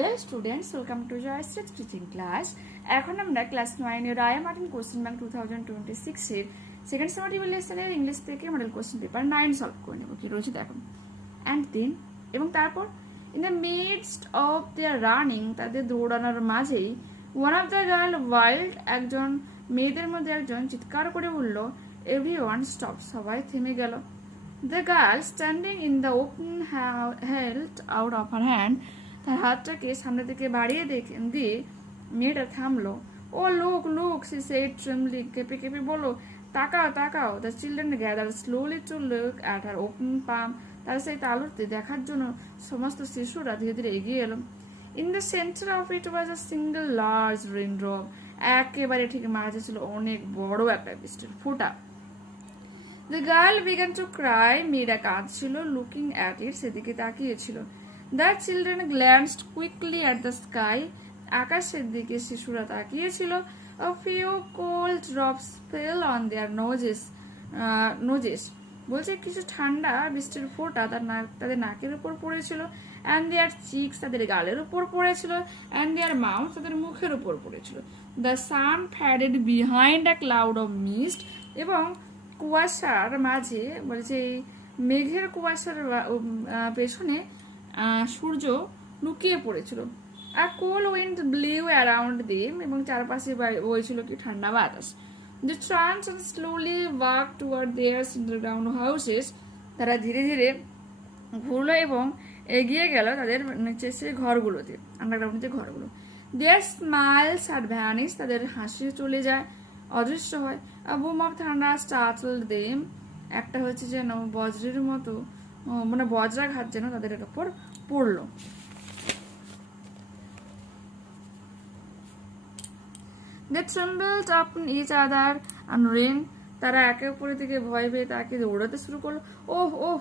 Hello students, welcome to Joyshree's teaching class. এখন আমরা class 9 এর রায়া মার্টিন কোশ্চেন ব্যাংক 2026 এর সেকেন্ড সামারিভ লেসনের ইংলিশ থেকে মডেল কোশ্চেন পেপার 9 সলভ করে নেব। কি রয়েছে দেখো। অ্যান্ড দেন এবং তারপর in the midst of their running, তাদের দৌড়ানোর মাঝেই one of the girl wild, একজন মেয়েদের মধ্যে একজন চিৎকার করে বলল, এভরিওয়ান স্টপ, সবাই থেমে গেল। The girl standing in the open held out of her hand, তার হাতটাকে সামনে থেকে বাড়িয়ে দিয়ে মেয়েটা থামলো। Oh look look, she said tremblingly, কেঁপে কেঁপে বললো, তাকাও তাকাও। The children gather slowly to look at her open palm, তার সেই তালুতে দেখার জন্য সমস্ত শিশুরা ধীরে ধীরে এগিয়ে এলো। In the centre of it was a single large raindrop, একেবারে ঠিক মাঝে ছিল অনেক বড় একটা বৃষ্টির ফোঁটা। The girl began to cry, মেয়েরা কাঁদছিল, looking at it, সেদিকে তাকিয়েছিল। The children glanced quickly at the sky, আকাশের দিকে শিশুরা তাকিয়েছিল। A few cold drops fell on their noses, বলছে কিছু ঠান্ডা বৃষ্টির ফোঁটা তাদের নাকের উপর পড়েছিল। And their cheeks, তাদের গালের উপর পড়েছিল। And their mouths, তাদের মুখের উপর পড়েছিল। The sun faded behind a cloud of mist, এবং কুয়াশার মাঝে, বলছে এই মেঘের কুয়াশার পেছনে সূর্য লুকিয়ে পড়েছিল। আর cold wind blew around them, এবং চারপাশে বইছিল কি ঠান্ডা বাতাস। The trans slowly walk toward their underground houses, তারা ধীরে ধীরে ঘুরলো এবং এগিয়ে গেল তাদের নিচে সেই ঘরগুলোতে, আন্ডারগ্রাউন্ড যে ঘরগুলো। দেয়ার স্মাইলস আর ভ্যানিশ, তাদের হাসি চলে যায়, অদৃশ্য হয়। বুম অফ থান্ডার স্টার্টলড দেম, একটা হচ্ছে যেন বজ্রের মতো, মানে বজ্রাঘাত যেন তাদের উপর পড়লো। They trembled upon each other and ran, তারা একে অপরের দিকে ভয় পেয়ে তাকে দৌড়াতে শুরু করলো। ওহ ওহ,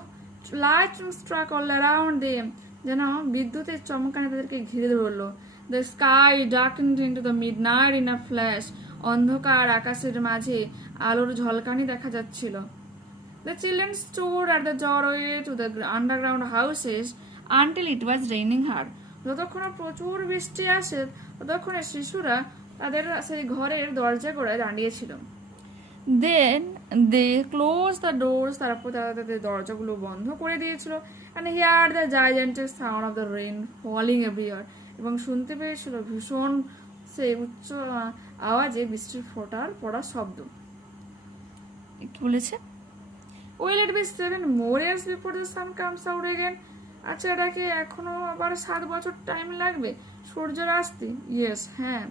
lightning struck all around them, যেন বিদ্যুতের চমকানে তাদেরকে ঘিরে ধরলো। The sky darkened into the midnight in a flash, অন্ধকার আকাশের মাঝে আলোর ঝলকানি দেখা যাচ্ছিল। The children stood at the doorway to the underground houses until it was raining hard, যতক্ষণে প্রচুর বৃষ্টি আসে ততক্ষণে শিশুরা তাদের সেই ঘরের দরজা করে দাঁড়িয়েছিল। Then they closed the doors, তারপর তারা তাদের দরজাগুলো বন্ধ করে দিয়েছিল। And heard the gigantic sound of the rain falling everywhere, এবং শুনতে পেয়েছিল ভীষণ সেই উচ্চ আওয়াজে বৃষ্টির ফোঁটার পড়া শব্দ। একটু বলেছে, Will it be 7 more years before the sun comes out again? আচ্ছা, এটাকে এখনো আবার 7 বছর টাইম লাগবে সূর্যের আসতে? Yes, হ্যাঁ।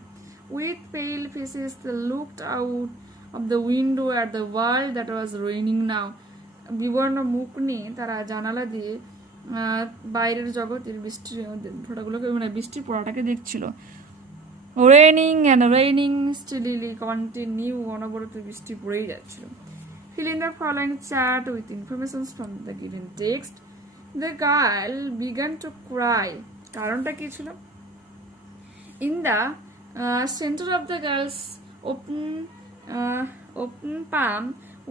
With pale faces they looked out of the window at the world that was raining now. বিবর্ণ মুখ নিয়ে তারা জানালা দিয়ে বাইরের জগতের বৃষ্টির ফোঁটাগুলোকে, মানে বৃষ্টির পড়াটাকে দেখছিল। Raining and raining steadily, continue, অনবরত বৃষ্টি পড়েই যাচ্ছিল। Fill in the following chart with information from the given text. The girl began to cry. কারণটা কি ছিল? In the center of the girl's open palm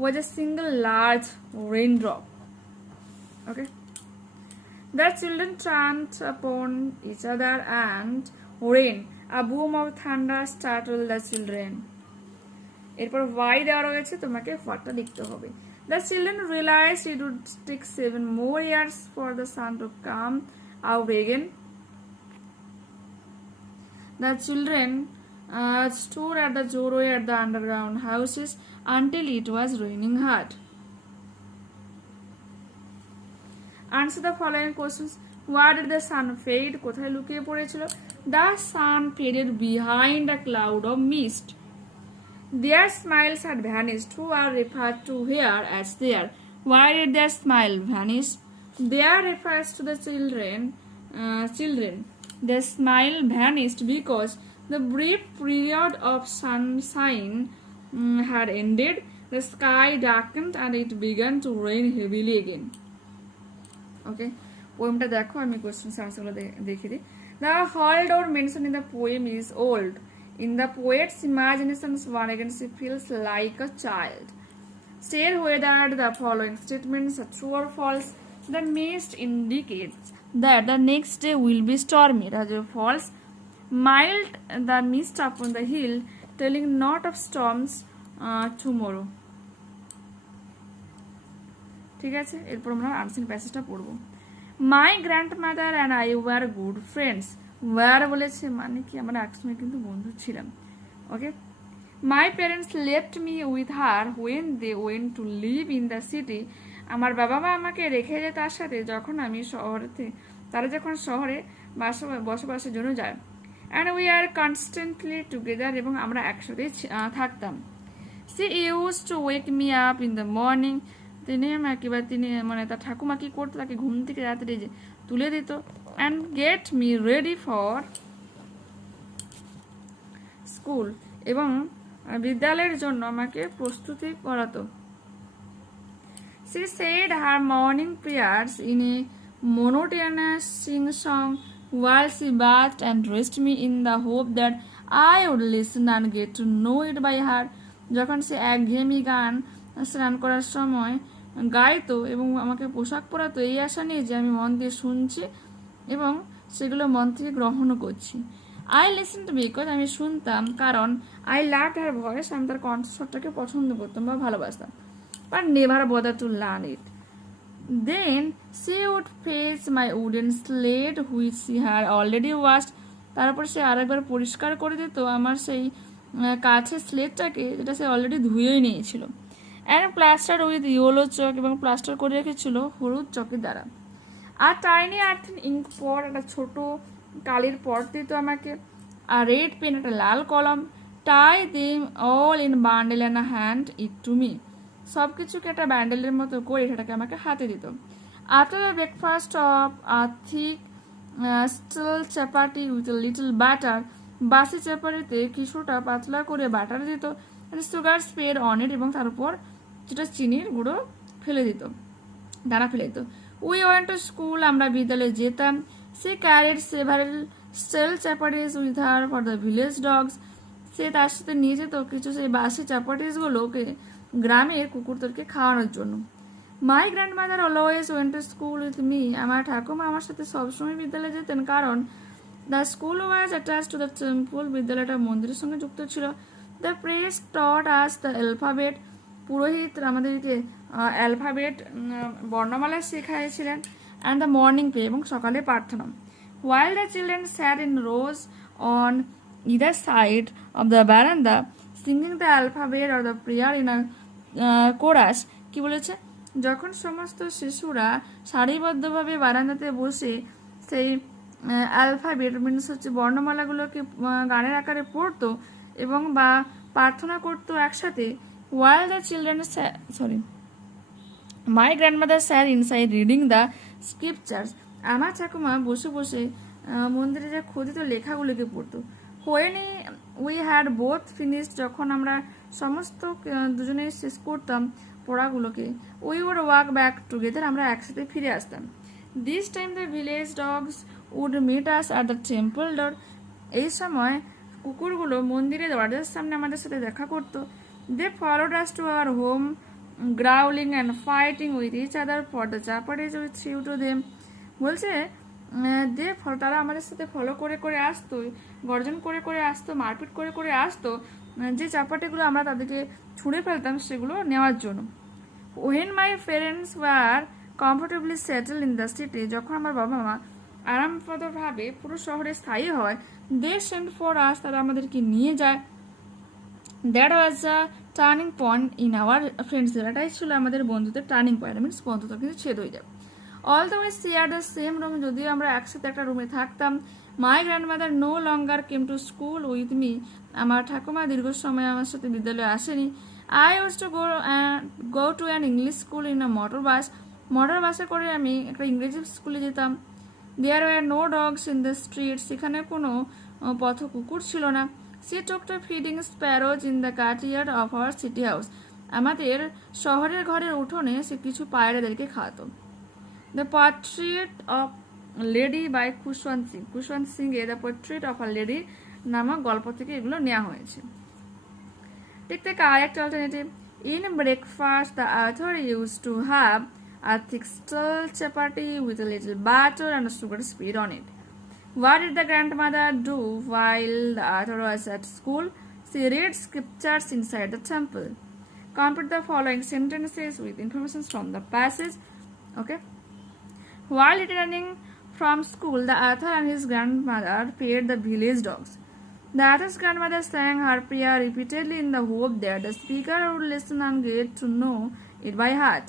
was a single large raindrop. Okay. The children turned upon each other and rain. A boom of thunder startled the children. এরপর Y দেওয়া রয়েছে, তোমাকে হোয়াটটা লিখতে হবে। The children realized it would take 7 more years for the sun to come out again. The children stood at the doorway at the underground houses until it was raining hard. Answer the following questions. Where did the sun fade? কোথায় লুকিয়ে পড়েছিল? The sun faded behind a cloud of mist. Their smiles had vanished. Who are referred to here as there? Why did their smile vanish? There refers to the children. Their smile vanished because the brief period of sunshine had ended. The sky darkened and it began to rain heavily again. Okay, poemটা দেখো, আমি question আনসারগুলো দেখিয়ে দিই। The Haldor mentioned in the poem is old. In the poet's imagination, one again she feels like a child. State whether the following statements are true or false. The mist indicates that the next day will be stormy. Raja falls mild the mist upon the hill, telling not of storms tomorrow. ঠিক আছে, এরপর আমরা unseen প্যাসেজটা পড়বো। My grandmother and I were good friends. Were বলেছে মানে কি, আমরা একসময় কিন্তু বন্ধু ছিলাম। Okay, my parents left me with her when they went to live in the city. আমার বাবা মা আমাকে রেখে যায় তার সাথে যখন আমি তারা যখন শহরে বসবাসের জন্য যায়। And we are constantly together, এবং আমরা একসাথেই থাকতাম। She use to wake me up in the morning. তিনি আমাকে বা তিনি মানে তার ঠাকুমা কি করতো, তাকে ঘুম থেকে রাত্রে যে তুলে দিত। And get me ready for school, এবং বিদ্যালয়ের জন্য আমাকে প্রস্তুতি করাতো। She said her morning prayers in a monotonous sing-song while she bathed and dressed me in the hope that I would listen and get to know it by heart. যখন সে একঘেয়েমি গান স্নান করার সময় গাইতো এবং আমাকে পোশাক পরাতো এই আশা নিয়ে যে আমি মন দিয়ে শুনছি এবং সেগুলো মন থেকে গ্রহণও করছি। আই লিসেন্ড বিকজ, আমি শুনতাম কারণ আই লাভড হার ভয়েস, আমি তার কণ্ঠস্বরটাকে পছন্দ করতাম বা ভালোবাসতাম। But never bother to learn it. Then she would fetch my wooden slate which she had already washed. তারপর সে আরেকবার পরিষ্কার করে দিত আমার সেই কাঠের স্লেটটাকে, যেটা সে অলরেডি ধুয়েই নিয়েছিল। অ্যান্ড প্লাস্টার উইথ ইয়েলো চক, এবং প্লাস্টার করে রেখেছিল হলুদ চকের দ্বারা। আর টাইনি আর্থিন ইঙ্ক পট, একটা ছোট কালির পট দিত আমাকে। আর রেড পেন, একটা লাল কলম। Tie them all in bundle and hand it to me, সব কিছুকে একটা ব্যান্ডেলের মতো করে সেটাকে আমাকে হাতে দিত। After the breakfast of thick stale chapati with little butter, বাসি চাপাটিতে কিছুটা পাতলা করে বাটার দিত। সুগার স্প্রেড অন ইট, এবং তার উপর যেটা চিনির গুঁড়ো ফেলে দিত, দানা ফেলে দিত। উই ওয়েন্ট টু স্কুল, আমরা বিদ্যালয়ে যেতাম। She carried several stale chapatis with her for the village dogs, সে তার সাথে নিয়ে যেত কিছু সেই বাসি চাপাটিসগুলোকে গ্রামের কুকুরদেরকে খাওয়ানোর জন্য। My grandmother always went to school with me, আমার ঠাকুমা আমার সাথে সবসময় বিদ্যালয়ে যেতেন কারণ the school was attach to the temple, বিদ্যালয়টা মন্দিরের সঙ্গে যুক্ত ছিল। The priest taught us the alphabet, পুরোহিত আমাদেরকে অ্যালফাবেট বর্ণমালা শেখাইছিলেন। অ্যান্ড দ্য মর্নিং প্রে, এবং সকালে প্রার্থনা। While the children sat in rows on either side of the veranda singing the alphabet or the prayer in a chorus. কি বলেছে, যখন সমস্ত শিশুরা সারিবদ্ধভাবে বারান্দাতে বসে সেই অ্যালফাবেট মিনস হচ্ছে বর্ণমালাগুলোকে গানের আকারে পড়তো এবং বা প্রার্থনা করতো একসাথে। While the children my grandmother sat inside reading the scriptures, আমার ঠাকুমা বসে বসে মন্দিরে যে খোদিত লেখাগুলোকে পড়তো। When we had both finished, যখন আমরা সমস্ত দুজনে শেষ করতাম পড়াগুলোকে, we would walk back together, আমরা একসাথে ফিরে আসতাম। This time the village dogs would meet us at the temple door, এই সময় কুকুরগুলো মন্দিরের দরজার সামনে আমাদের সাথে দেখা করতো। They followed us to our home growling and fighting with each other for the chapatis with সিউ টু দেম, বলছে তারা আমাদের সাথে ফলো করে করে আসতো, গর্জন করে করে আসতো, মারপিট করে করে আসতো, যে চাপাটিগুলো আমরা তাদেরকে ছুঁড়ে ফেলতাম সেগুলো নেওয়ার জন্য। When my parents were comfortably settle in the city, যখন আমার বাবা মা আরামপ্রদভাবে পুরো শহরে স্থায়ী হয়, দে সেন্ড ফর আস, তারা আমাদেরকে নিয়ে যায়। That was a turning point in our ফ্রেন্ডসদের, এটাই ছিল আমাদের বন্ধুদের টার্নিং পয়েন্ট, মিনস বন্ধুত্ব কিন্তু ছেদ হয়ে যায়। All the way share the same room, যদিও আমরা একসাথে একটা রুমে থাকতাম। My grandmother no longer came to school with me, আমার ঠাকুমা দীর্ঘ সময় আমার সাথে বিদ্যালয়ে আসেনি। I use to go to an English school in a motor bus, motor বাসে করে আমি একটা ইংরেজি স্কুলে যেতাম। There were no dogs in the street, সেখানে কোনো পথ কুকুর ছিল না। She took two feeding sparrows in the courtyard of our city house, আমাদের শহরের ঘরের উঠোনে সে কিছু পায়রাদেরকে খাওয়াতো। The portrait of lady by Khushwant Singh, Khushwant Singh এ the portrait of a lady নামক গল্প থেকে এগুলো নেওয়া হয়েছে। ঠিক থেকে আরেকটা alternative, in breakfast the author use to have a thick stale chapati with a little butter and sugar spread on it. What did the grandmother do while the author was at school? She read scriptures inside the temple. Complete the following sentences with information from the passage. Okay. While returning from school, the author and his grandmother fed the village dogs. The author's grandmother sang her prayer repeatedly in the hope that the speaker would listen and get to know it by heart.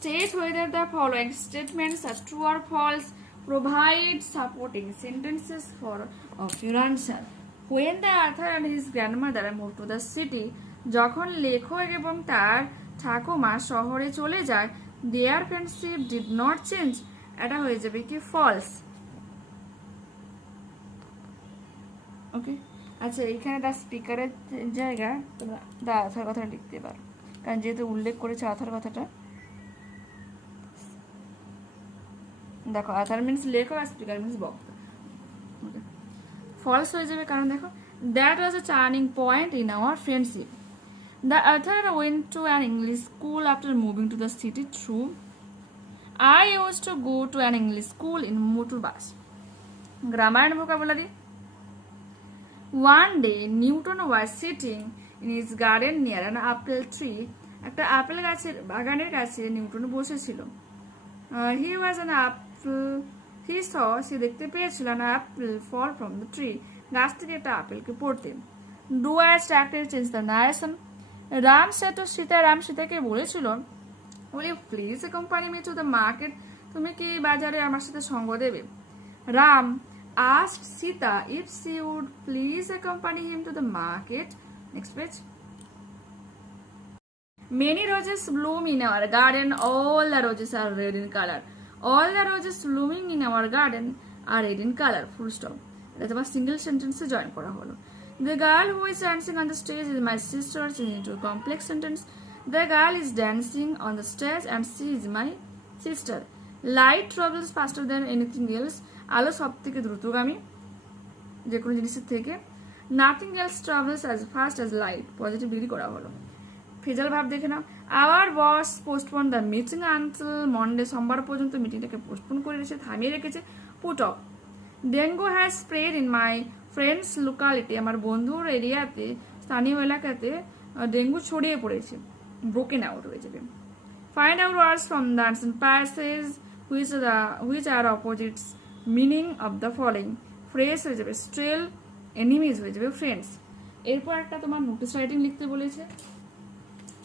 State whether the following statements are true or false. Provide supporting sentences for of your answer. When the author and his grandmother moved to the city, যখন লেখক এবং তার ঠাকুমা শহরে চলে যায়, their friendship did not change. এটা হয়ে যাবে কি false. ওকে, আচ্ছা এইখানে দা স্পিকারের জায়গা তোমরা দা আথার কথাটা লিখতে পারো, কারণ যেহেতু উল্লেখ করেছে আথার কথাটা। দেখো আথার মিনস লেখক আর স্পিকার মিনস বক্তা। ওকে, ফলস হয়ে যাবে কারণ দেখো that was a turning point in our friendship. The author went to an English school after moving to the city. True. I used to go to an English school in motor bus. Grammar and vocabulary. One day, Newton was sitting in his garden near an apple tree. একটা apple গাছের বাগানের কাছে Newton বসেছিল। He was an apple. He saw, সে দেখতে পেয়েছিল an apple fall from the tree. গাছ থেকে একটা আপেলকে পড়তে। Do I distracted change the narration. Ram said to Sita, Ram সীতাকে বলেছিল, will you please accompany me to the market? তুমি কি বাজারে আমার সাথে সঙ্গ দেবে? Ram asked Sita if she would please accompany him to the market. Next page. Many roses bloom in our garden. All the roses are red in color. All the roses blooming in our garden are red in color. Full stop. এটা তোমার single সেন্টেন্সে join করা হলো। The girl who is dancing on the stage is my sister. Change into a complex sentence. The girl is dancing on the stage and she is my sister. Light travels faster than anything else. আলো সব থেকে দ্রুতগামী যে কোনো জিনিসের থেকে। Nothing else travels as fast as light. Positive degree করা হলো। ফেজাল ভাব দেখে নাও। Our boss postponed the meeting until Monday. সোমবার পর্যন্ত মিটিংটাকে পোস্টপোন করে রেখেছে, থামিয়ে রেখেছে। Put off. Dengue has spread in my friend's locality. আমার বন্ধুর এরিয়াতে, স্থানীয় এলাকাতে ডেঙ্গু ছড়িয়ে পড়েছে। Broken out হয়ে যাবে। Find out words from the answer passage which are opposites meaning of the following. Phrase হয়ে যাবে stale, enemies হয়ে যাবে friends. এরপর একটা তোমার নোটিস রাইটিং লিখতে বলেছে,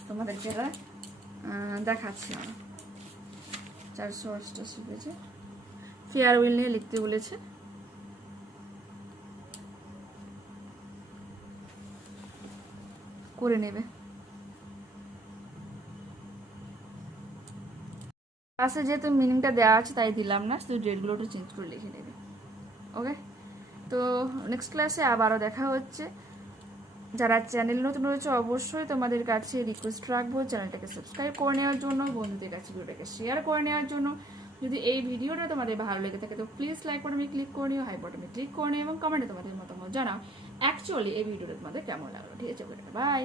তোমাদেরকে এটা দেখাচ্ছি আমরা। 488 পেজে ফেয়ারওয়েল নিয়ে লিখতে বলেছে। করে নেবে। ক্লাসে যেহেতু মিনিংটা দেওয়া আছে তাই দিলাম না, শুধু ডেটগুলো একটু চেঞ্জ করে লিখে নেবে। ওকে, তো নেক্সট ক্লাসে আবারও দেখা হচ্ছে। যারা চ্যানেল নতুন রয়েছে অবশ্যই তোমাদের কাছে রিকোয়েস্ট রাখবো চ্যানেলটাকে সাবস্ক্রাইব করে নেওয়ার জন্য, বন্ধুদের কাছে ভিডিওটাকে শেয়ার করে নেওয়ার জন্য। যদি এই ভিডিওটা তোমাদের ভালো লেগে থাকে তো প্লিজ লাইক বাটনে ক্লিক করে নিও, হাই বাটনে ক্লিক করে নিও এবং কমেন্টে তোমাদের মতামত জানাও অ্যাকচুয়ালি এই ভিডিওটা তোমাদের কেমন লাগলো। ঠিক আছে, বাই।